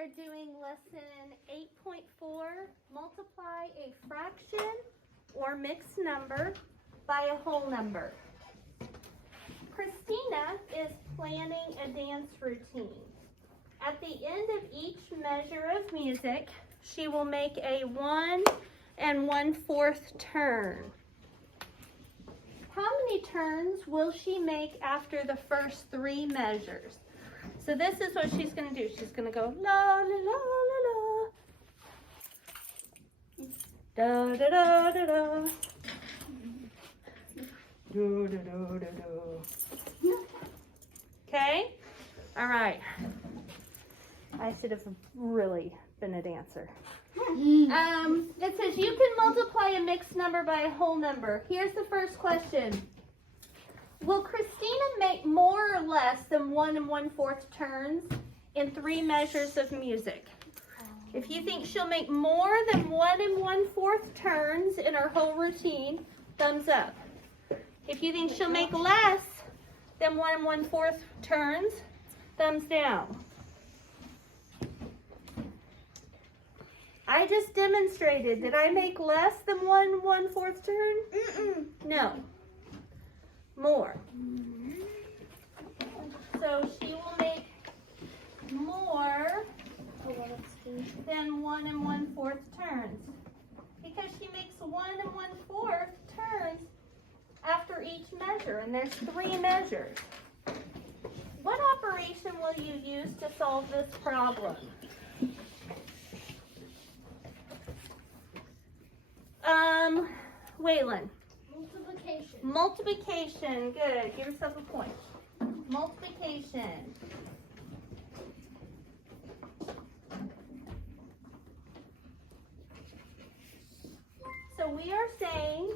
are doing lesson 8.4, multiply a fraction or mixed number by a whole number. Christina is planning a dance routine. At the end of each measure of music, she will make a 1 1/4 turn. How many turns will she make after the first 3 measures? So this is what she's going to do. She's going to go la la la la la, da da da da da, do do do do do. Okay? All right. I should have really been a dancer. It says you can multiply a mixed number by a whole number. Here's the first question. Will Christina make more or less than 1 1/4 turns in 3 measures of music? If you think she'll make more than 1 1/4 turns in her whole routine, thumbs up. If you think she'll make less than 1 1/4 turns, thumbs down. I just demonstrated. Did I make less than 1 1/4 turn? No. More. So she will make more than 1 1/4 turns because she makes 1 1/4 turns after each measure, and there's 3 measures. What operation will you use to solve this problem? Waylon. Multiplication. Multiplication. Good. Give yourself a point. Multiplication. So we are saying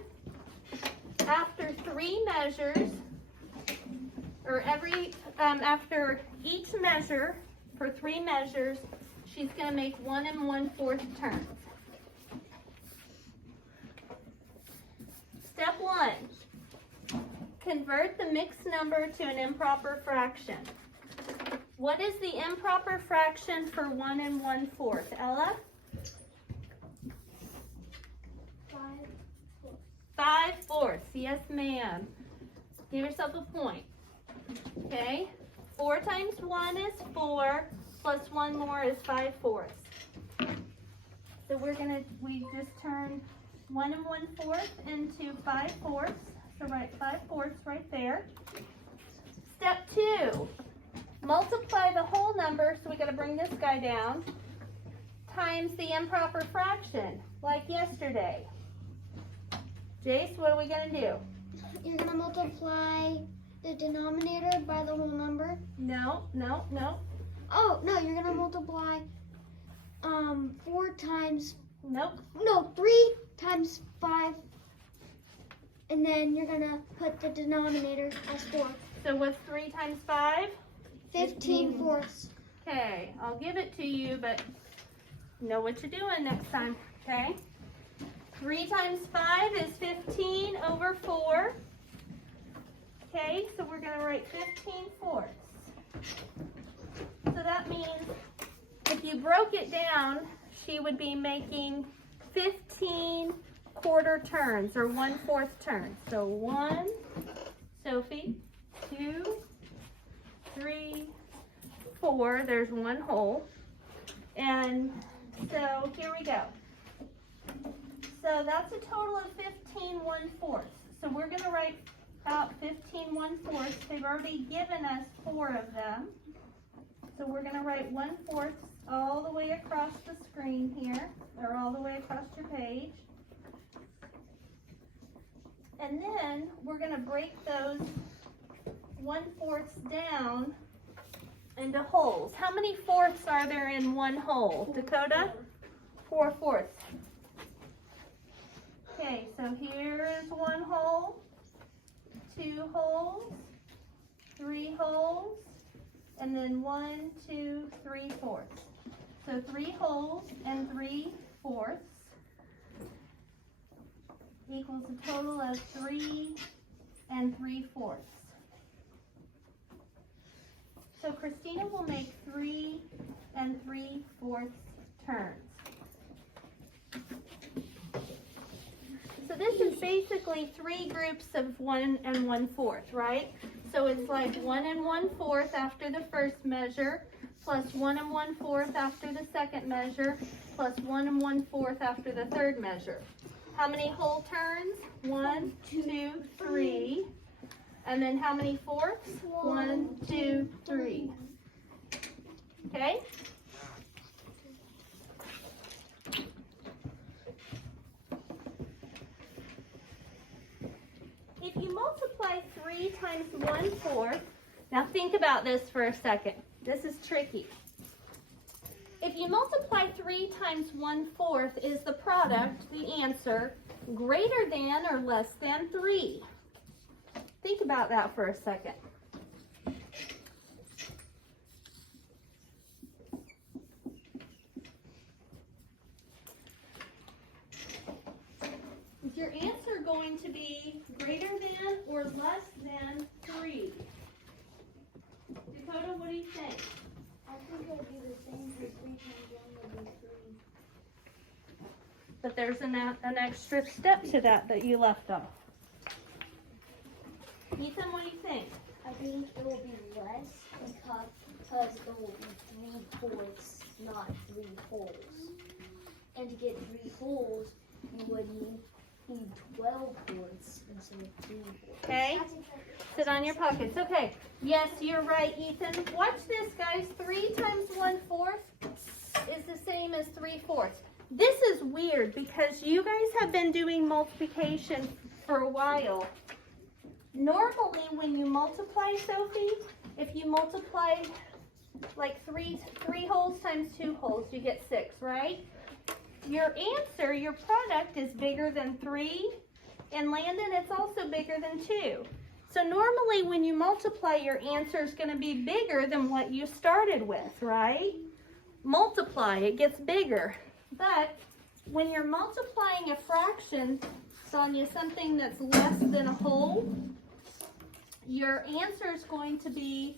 after 3 measures, or after each measure, for 3 measures, she's going to make 1 1/4 turns. Step 1, convert the mixed number to an improper fraction. What is the improper fraction for 1 1/4? Ella? 5/4. Yes, ma'am. Give yourself a point. Okay? 4 times 1 is 4, plus 1 more is 5/4. So we just turned 1 1/4 into 5/4. So write 5/4 right there. Step 2, multiply the whole number, so we got to bring this guy down, times the improper fraction, like yesterday. Jace, what are we going to do? You're going to multiply the denominator by the whole number? No. Oh, no, you're going to multiply 4 times... Nope. No, 3 times 5. And then you're going to put the denominator as 4. So what's 3 times 5? 15/4. Okay, I'll give it to you, but know what you're doing next time, okay? 3 times 5 is 15 over 4. Okay, so we're going to write 15/4. So that means if you broke it down, she would be making 15 quarter turns or 1/4 turns. So 1, Sophie, 2, 3, 4. There's 1 whole. And so here we go. So that's a total of 15 1/4. So we're going to write out 15 1/4. They've already given us 4 of them. So we're going to write 1/4 all the way across the screen here, or all the way across your page. And then we're going to break those 1/4 down into wholes. How many fourths are there in 1 whole? Dakota? 4/4. Okay, so here is 1 whole, 2 holes, 3 holes, and then 1, 2, 3/4. So 3 holes and 3/4 equals a total of 3 3/4. So Christina will make 3 and 3/4 turns. So this is basically 3 groups of 1 and 1/4, right? So it's like 1 and 1/4 after the first measure, plus 1 and 1/4 after the second measure, plus 1 and 1/4 after the third measure. How many whole turns? 1, 2, 3. And then how many fourths? 1, 2, 3. Okay? If you multiply 3 times 1/4, now think about this for a second. This is tricky. If you multiply 3 times 1/4, is the product, the answer, greater than or less than 3? Think about that for a second. Is your answer going to be greater than or less than 3? Dakota, what do you think? I think it'll be the same for 3 times 1 will be 3. But there's an extra step to that you left off. Ethan, what do you think? I think it will be less because it will be 3/4, not 3 wholes. And to get 3 wholes, you would need 12/4 instead of 3/4. Okay. Sit on your pockets. Okay. Yes, you're right, Ethan. Watch this, guys. 3 times 1/4 is the same as 3/4. This is weird because you guys have been doing multiplication for a while. Normally, when you multiply, Sophie, if you multiply like three wholes times 2 wholes, you get 6, right? Your answer, your product is bigger than 3. And Landon, it's also bigger than 2. So normally when you multiply, your answer is going to be bigger than what you started with, right? Multiply, it gets bigger. But when you're multiplying a fraction, Sonia, something that's less than a whole, your answer is going to be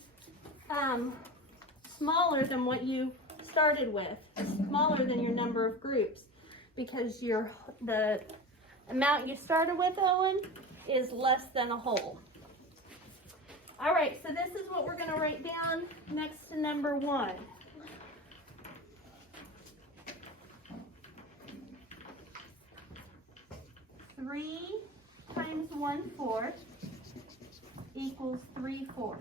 smaller than what you started with, smaller than your number of groups, because the amount you started with, Owen, is less than a whole. All right, so this is what we're going to write down next to number 1. Three times 1/4 equals 3/4.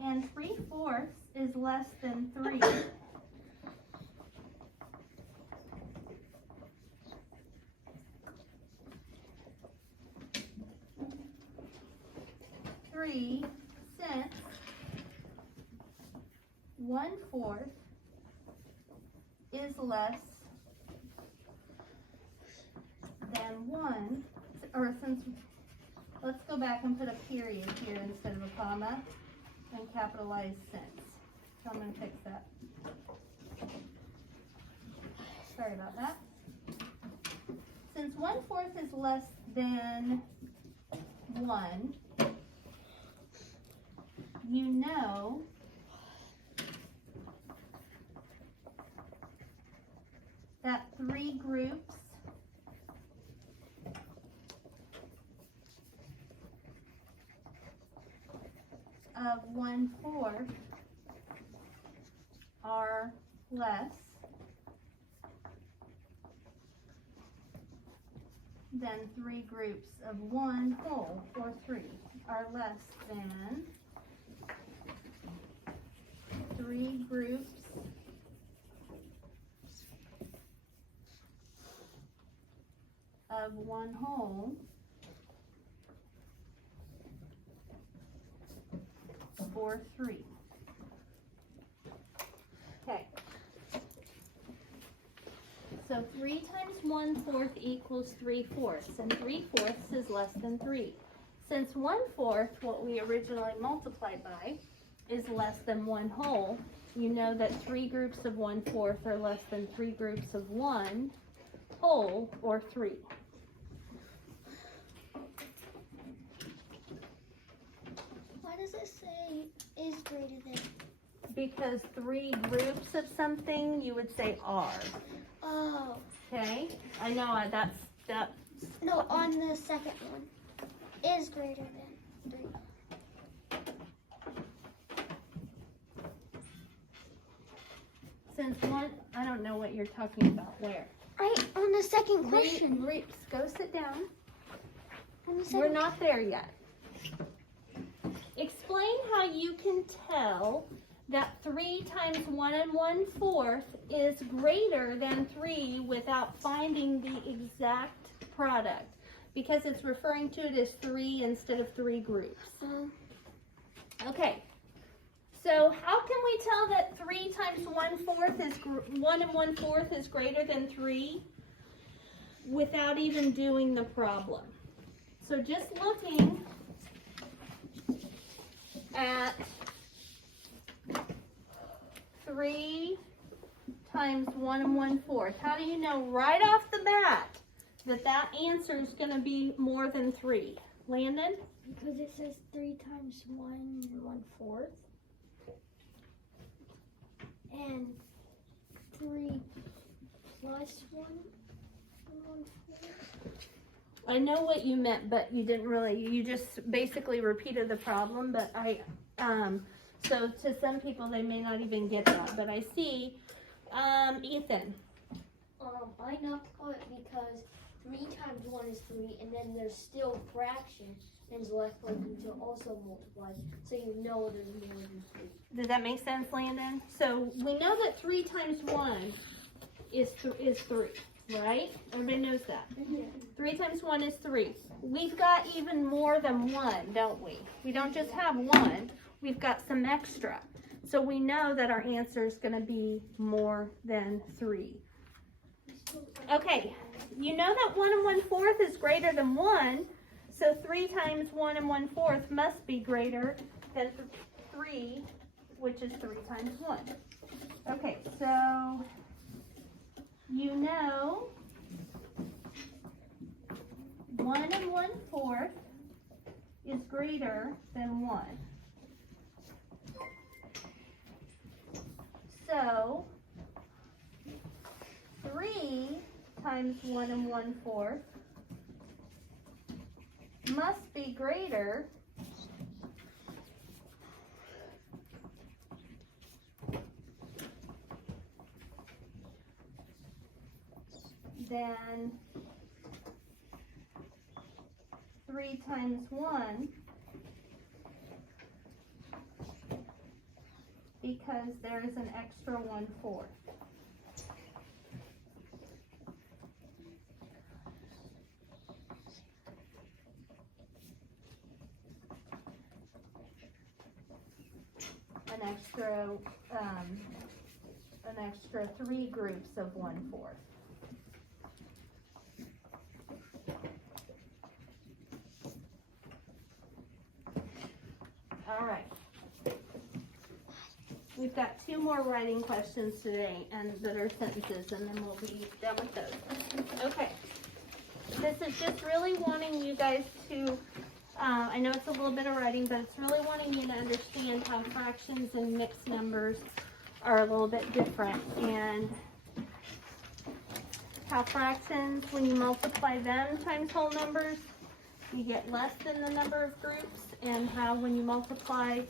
And 3/4 is less than 3. Since 1/4 is less than 1, or since, let's go back and put a period here instead of a comma and capitalize since. So I'm going to fix that. Sorry about that. Since 1/4 is less than 1, you know that 3 groups of 1/4 are less than 3 groups of 1 whole, or 3 are less than 3 groups of 1 whole, or 3. Okay. So 3 times 1/4 equals 3/4, and 3/4 is less than 3. Since 1/4, what we originally multiplied by, is less than 1 whole, you know that 3 groups of 1/4 are less than 3 groups of 1 whole, or 3. Why does it it say is greater than? Because 3 groups of something, you would say are. Oh. Okay? I know that's. No, on the second one. Is greater than 3. Since one, I don't know what you're talking about. Where? Right on the second question. Groups. Go sit down. On the second. We're not there yet. Explain how you can tell that 3 times 1 1/4 is greater than 3 without finding the exact product. Because it's referring to it as 3 instead of 3 groups. Okay. So how can we tell that 3 times 1/4 is 1 1/4 is greater than 3 without even doing the problem? So just looking at 3 times 1 1/4. How do you know right off the bat that that answer is going to be more than 3? Landon? Because it says 3 times 1 1/4. And 3 plus 1 1/4. I know what you meant, but you didn't really, you just basically repeated the problem, but so to some people they may not even get that, but I see, Ethan. I knocked it because 3 times 1 is 3, and then there's still fraction, and it's left open to also multiply, so you know there's more than 3. Does that make sense, Landon? So we know that 3 times 1 is 3, right? Everybody knows that. 3 times 1 is 3. We've got even more than 1, don't we? We don't just have 1. We've got some extra. So we know that our answer is going to be more than 3. Okay, you know that 1 1/4 is greater than 1, so 3 times 1 1/4 must be greater than 3, which is 3 times 1. Okay, so you know 1 1/4 is greater than 1. So 3 times 1 1/4 must be greater than 3 times 1 because there is an extra 1/4. An extra 3 groups of 1/4. All right. We've got 2 more writing questions today, and that are sentences, and then we'll be done with those. Okay. This is just really wanting you guys to, I know it's a little bit of writing, but it's really wanting you to understand how fractions and mixed numbers are a little bit different, and how fractions, when you multiply them times whole numbers, you get less than the number of groups, and how when you multiply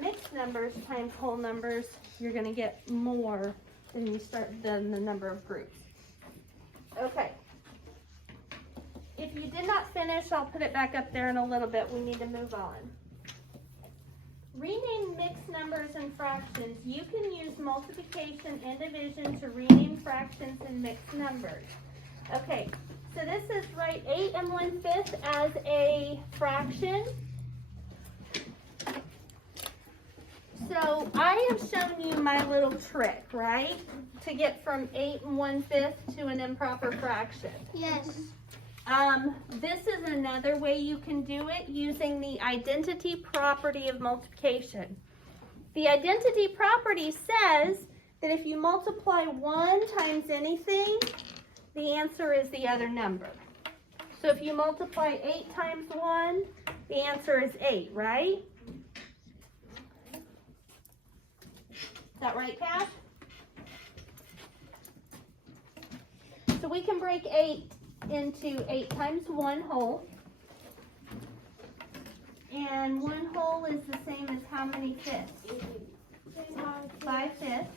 mixed numbers times whole numbers, you're going to get more than the number of groups. Okay. If you did not finish, I'll put it back up there in a little bit. We need to move on. Rename mixed numbers and fractions. You can use multiplication and division to rename fractions and mixed numbers. Okay, so this is write 8 1/5 as a fraction. So I have shown you my little trick, right? To get from 8 1/5 to an improper fraction. Yes. This is another way you can do it using the identity property of multiplication. The identity property says that if you multiply 1 times anything, the answer is the other number. So if you multiply 8 times 1, The answer is 8, right? Is that right, Pat? So we can break 8 into 8 times 1 whole. And 1 whole is the same as how many fifths? 5 fifths.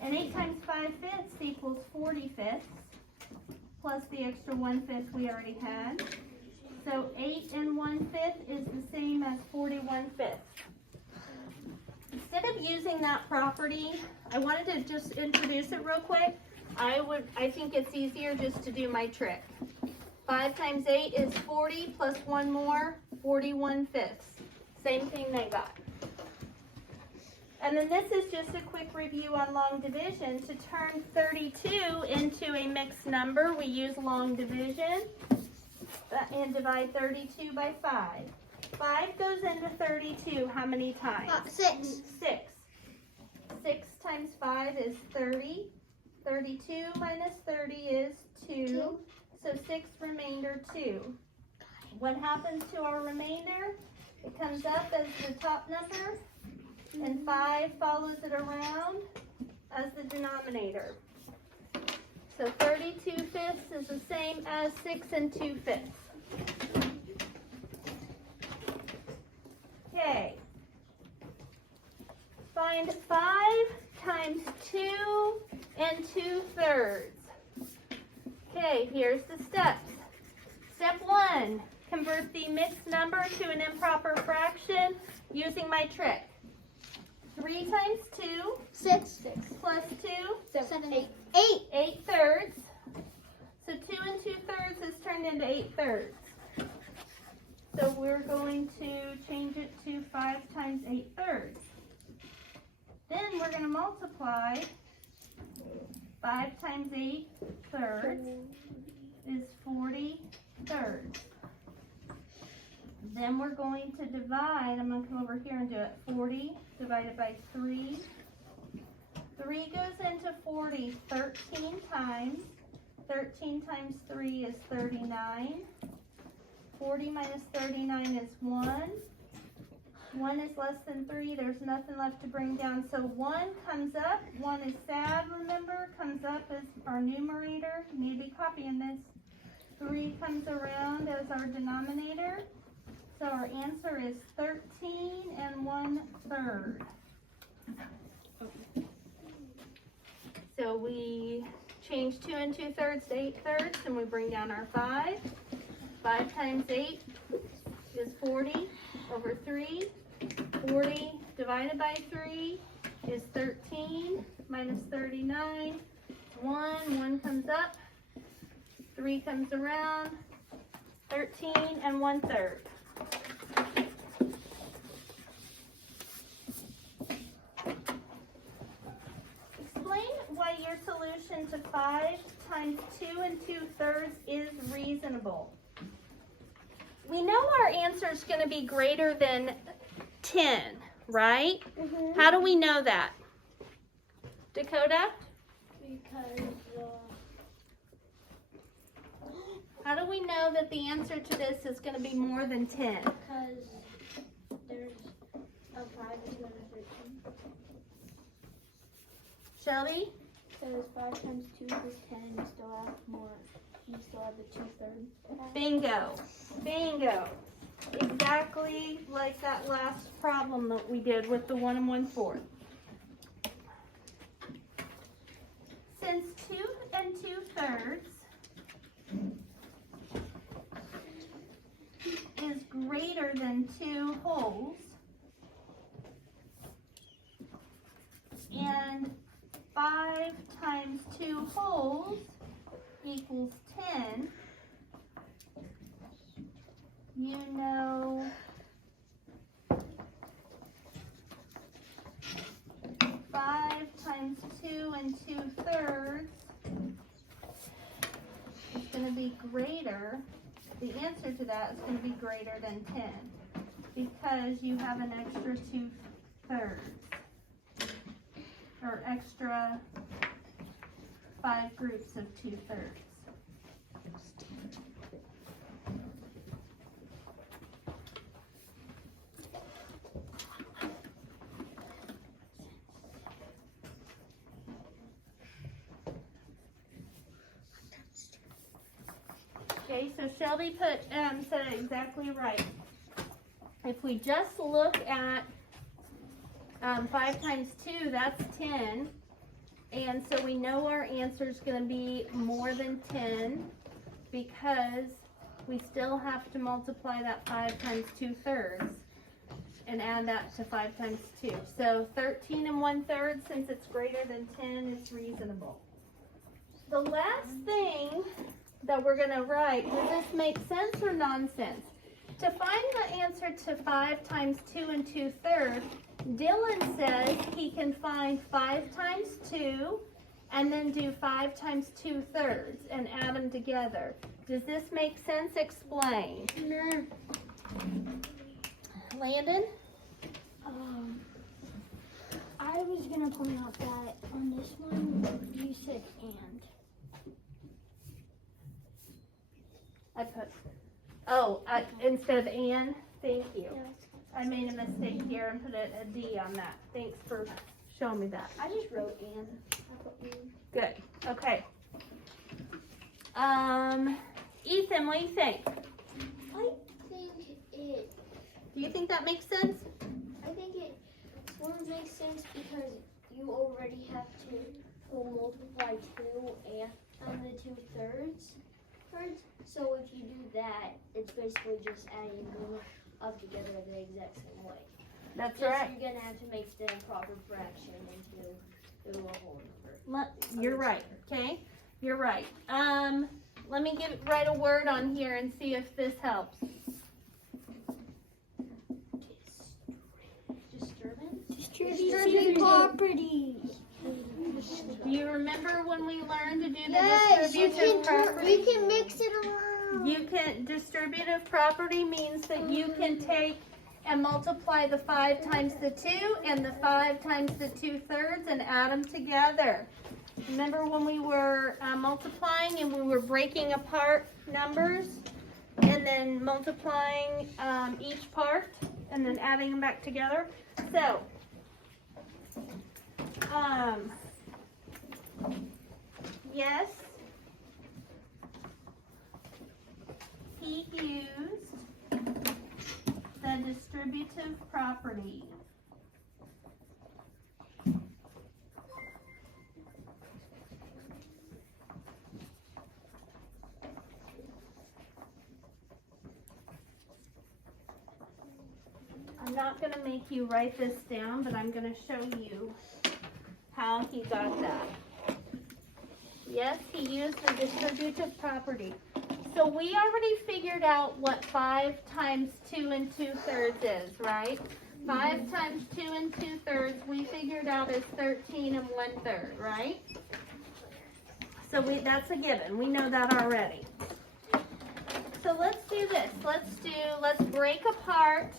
And 8 times 5 fifths equals 40 fifths, plus the extra 1 fifth we already had. So 8 and 1 fifth is the same as 41 fifths. Instead of using that property, I wanted to just introduce it real quick. I think it's easier just to do my trick. 5 times 8 is 40, plus 1 more, 41 fifths. Same thing they got. And then this is just a quick review on long division. To turn 32 into a mixed number, we use long division and divide 32 by 5. 5 goes into 32 how many times? 6. 6. 6 times 5 is 30. 32 minus 30 is 2. So 6 remainder 2. What happens to our remainder? It comes up as the top number, and 5 follows it around as the denominator. So 32 fifths is the same as 6 and 2 fifths. Okay. Find 5 times 2 and 2/3. Okay, here's the steps. Step 1, convert the mixed number to an improper fraction using my trick. 3 times 2, 6. plus 2, 7, 8. 8/3. So 2 and 2/3 is turned into 8/3. So we're going to change it to 5 times 8/3. Then we're going to multiply. 5 times 8/3 is 40/3. Then we're going to divide. I'm going to come over here and do it. 40 divided by 3. 3 goes into 40 13 times. 13 times 3 is 39. 40 minus 39 is 1. 1 is less than 3. There's nothing left to bring down. So 1 comes up. 1 is sad, remember, comes up as our numerator. You need to be copying this. 3 comes around as our denominator. So our answer is 13 and 1/3. So we change 2 and 2/3 to 8/3, and we bring down our 5. 5 times 8 is 40 over 3. 40 divided by 3 is 13 minus 39. 1 comes up. 3 comes around. 13 and 1/3. Explain why your solution to 5 times 2 and 2/3 is reasonable. We know our answer is going to be greater than 10, right? Mm-hmm. How do we know that? Dakota? Because, How do we know that the answer to this is going to be more than 10? because there's a 5 and another 13. Shelby? Because 5 times 2 is 10, and you still have more. You still have the 2/3. Bingo. Bingo. Exactly like that last problem that we did with the 1 and 1/4. Since 2 and 2/3 is greater than 2 wholes, and 5 times 2 wholes equals 10, you know 5 times 2 and 2/3 is going to be greater. The answer to that is going to be greater than 10 because you have an extra 2/3 or extra 5 groups of 2/3. Okay, so Shelby said it exactly right. If we just look at 5 times 2, that's 10. And so we know our answer is going to be more than 10 because we still have to multiply that 5 times 2/3 and add that to 5 times 2. So 13 1/3, since it's greater than 10, is reasonable. The last thing that we're going to write, does this make sense or nonsense? To find the answer to 5 times 2 2/3, Dylan says he can find 5 times 2 and then do 5 times 2/3 and add them together. Does this make sense? Explain. No. Landon? I was gonna point out that on this one you said and. I put, instead of and, thank you. I made a mistake here and put a D on that. Thanks for showing me that. I just wrote and. I put and. Good, okay. Ethan, what do you think? I think it. Do you think that makes sense? I think it sort of makes sense because you already have to multiply 2 and the 2/3 parts. So if you do that, it's basically just adding them up together the exact same way. That's Just right. You're gonna have to make the improper fraction into a whole number. You're right, okay? You're right. Let me write a word on here and see if this helps. Distributive property. Do you remember when we learned to do the Yes, distributive property? we can mix it around. Distributive property means that you can take and multiply the 5 times the 2 and the 5 times the 2/3 and add them together. Remember when we were multiplying and we were breaking apart numbers and then multiplying each part and then adding them back together? So, yes, he used the distributive property. I'm not going to make you write this down, but I'm going to show you how he got that. Yes, he used the distributive property. So we already figured out what 5 times 2 2/3 is, right? 5 times 2 2/3 we figured out is 13 1/3, right? So that's a given. We know that already. So let's do this. Let's break apart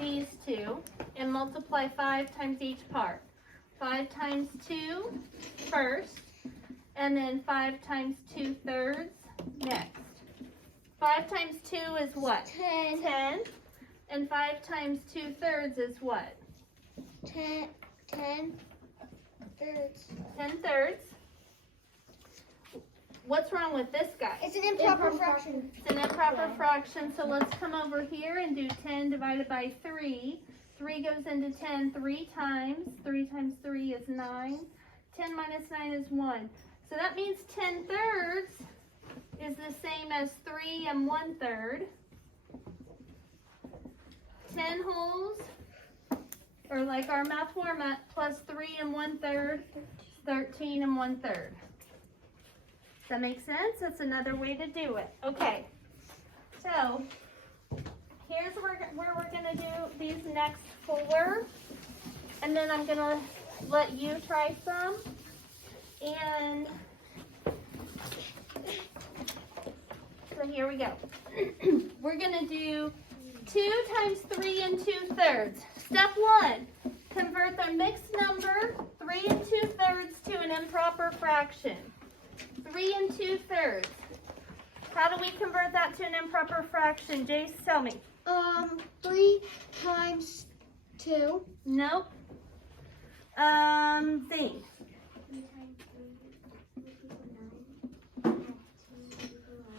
these two and multiply 5 times each part. 5 times 2 first, and then 5 times 2/3 next. 5 times 2 is what? 10. And 5 times 2/3 is what? 10 thirds. 10/3. What's wrong with this guy? It's an improper fraction. It's an improper fraction, so let's come over here and do 10 divided by 3. 3 goes into 10 3 times. 3 times 3 is 9. 10 minus 9 is 1. So that means 10/3 is the same as 3 1/3. 10 wholes, or like our math format, plus 3 1/3, 13 1/3. Does that make sense? That's another way to do it. Okay, so here's where we're going to do these next 4, and then I'm going to let you try some. And so here we go. We're going to do 2 times 3 2/3. Step 1, convert the mixed number 3 2/3 to an improper fraction. 3 2/3. How do we convert that to an improper fraction? Jace, tell me. 3 times 2. Nope. Zane. 3 times 3 equals 9. 2 equals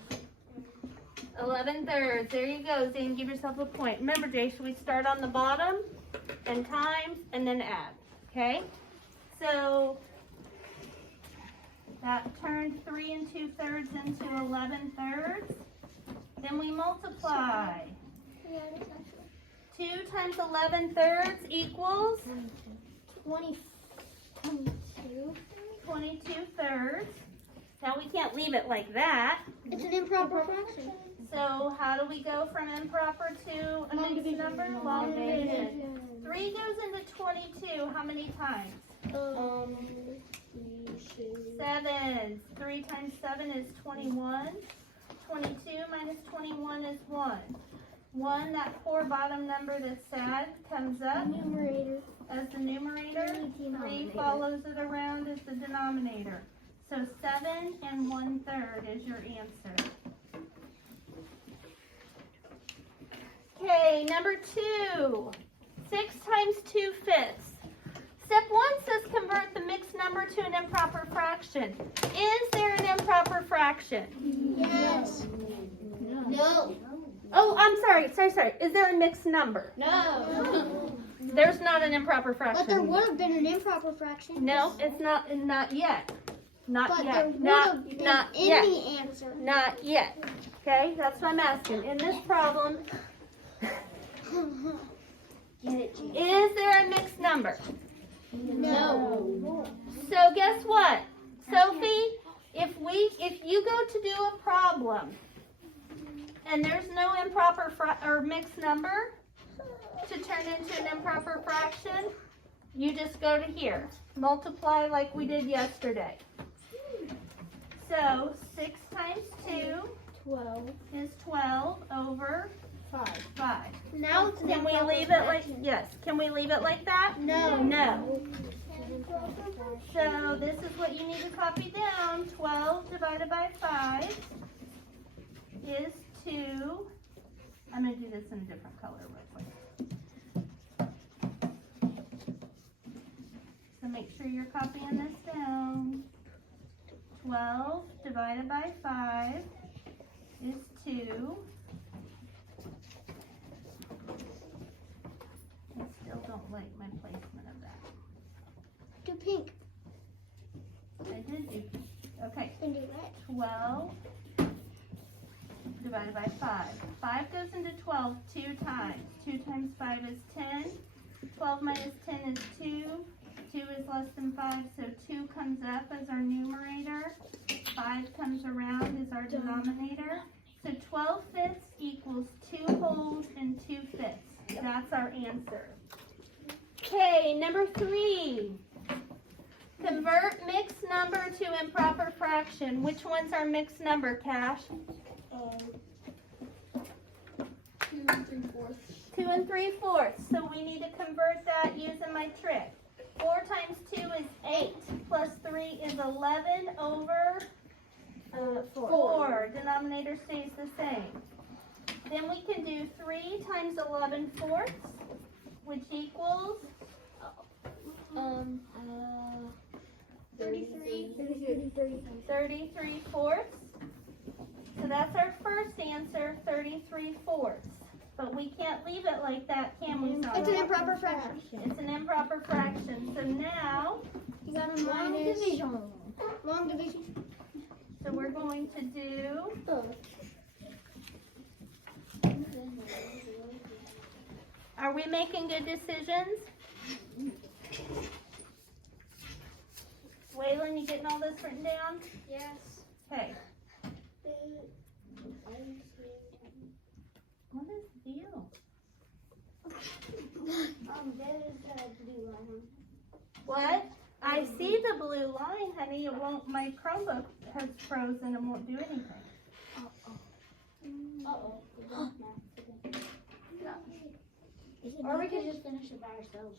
11. 11/3. There you go, Zane. Give yourself a point. Remember, Jay, should we start on the bottom and times and then add? Okay? So that turned 3 2/3 into 11/3. Then we multiply. 2 times 11/3 equals 22/3. Now we can't leave it like that. It's an improper fraction. So how do we go from improper to a mixed number? Long division. 3 goes into 22. How many times? 7. 3 times 7 is 21. 22 minus 21 is 1. 1, that poor bottom number that's sad, comes up Numerator. as the numerator. 3 follows it around as the denominator. So 7 1/3 is your answer. Okay, number 2. 6 times 2/5. Step 1 says convert the mixed number to an improper fraction. Is there an improper fraction? Yes. No. Oh, I'm sorry. Is there a mixed number? No. There's not an improper fraction. But there would have been an improper fraction. No, it's not yet. Not But there yet. would Not have been in yet. the answer. Not yet. Okay, that's what I'm asking. In this problem, is there a mixed number? No. So guess what, Sophie? If you go to do a problem and there's no improper or mixed number to turn into an improper fraction, you just go to here, multiply like we did yesterday. So 6 times 2 12. is 12 over 5. Now it's an Can we improper leave it like, fraction. yes, can we leave it like that? No. No. So this is what you need to copy down. 12 divided by 5 is 2. I'm going to do this in a different color real quick. So make sure you're copying this down. 12 divided by 5 is 2. I still don't like my placement of that. Do pink. I did do. Okay. And do red. 12 divided by 5. 5 goes into 12 2 times. 2 times 5 is 10. 12 minus 10 is 2. 2 is less than 5, so 2 comes up as our numerator. 5 comes around as our denominator. So 12/5 equals 2 wholes and 2/5. That's our answer. Okay, number 3. Convert mixed number to improper fraction. Which one's our mixed number, Cash? 2 3/4. 2 3/4. So we need to convert that using my trick. 4 times 2 is 8, plus 3 is 11 over 4. Denominator stays the same. Then we can do 3 times 11/4, which equals 33/4. So that's our first answer, 33/4. But we can't leave it like that, can we, Sandra? It's an improper fraction. It's an improper fraction. So now, You got a minus. Long division. so we're going to do, are we making good decisions? Waylon, you getting all this written down? Yes. Okay. What is the deal? There's a blue line. What? I see the blue line, honey. It won't, my Chromebook has frozen and won't do anything. Or we could just finish it by ourselves.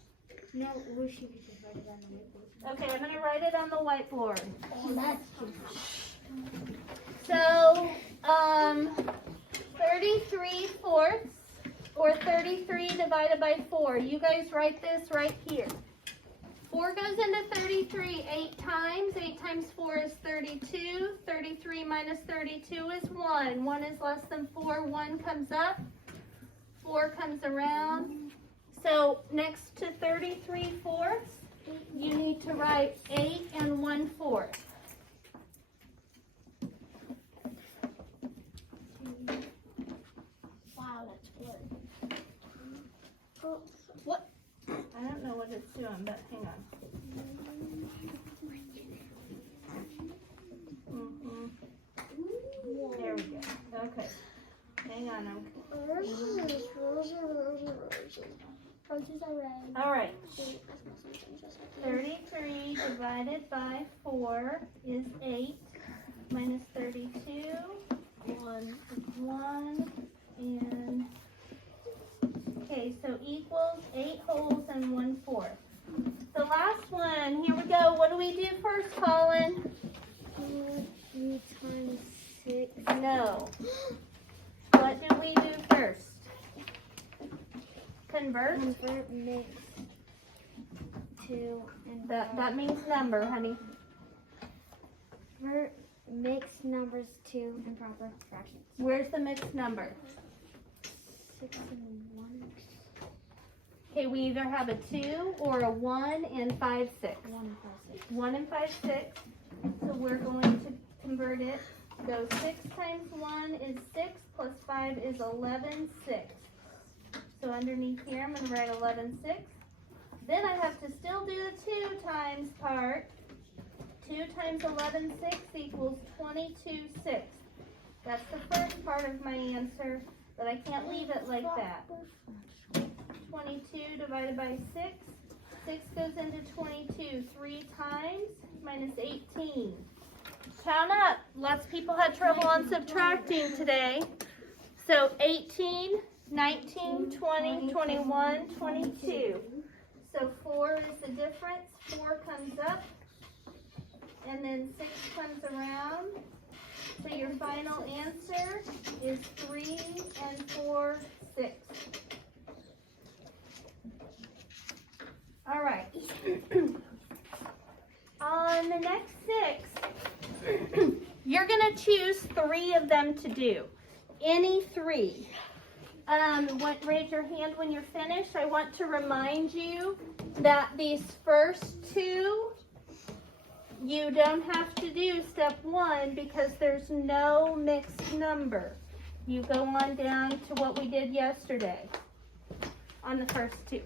No, we should just write it on the whiteboard. Okay, I'm gonna write it on the whiteboard. Oh, that's cute. So, 33/4 or 33 divided by 4. You guys write this right here. 4 goes into 33 8 times. 8 times 4 is 32. 33 minus 32 is 1. 1 is less than 4. 1 comes up. 4 comes around. So next to 33/4, you need to write 8 and 1/4. Wow, that's good. What? I don't know what it's doing, but hang on. There we go. Okay. Hang on. Roses are red. All right. 33 divided by 4 is 8. Minus 32. 1. And okay, so equals 8 holes and 1/4. The last one, here we go. What do we do first, Colin? 3 times 6. No. What do we do first? Convert? Convert mix to and That means number, honey. convert mixed numbers to improper fractions. Where's the mixed number? 6 and 1. Okay, we either have a 2 or a 1 and 5/6. 1 and 5, 6. 1 and 5/6. So we're going to convert it. So 6 times 1 is 6 plus 5 is 11/6. So underneath here I'm going to write 11/6. Then I have to still do the 2 times part. 2 times 11/6 equals 22/6. That's the first part of my answer, but I can't leave it like that. 22 divided by 6. 6 goes into 22 3 times, minus 18. Count up. Lots of people had trouble on subtracting today. So 18, 19, 20, 21, 22. So 4 is the difference. 4 comes up, and then 6 comes around. So your final answer is 3 and 4/6. All right. On the next 6, you're going to choose 3 of them to do. Any 3. Raise your hand when you're finished. I want to remind you that these first 2, you don't have to do step 1 because there's no mixed number. You go on down to what we did yesterday on the first 2.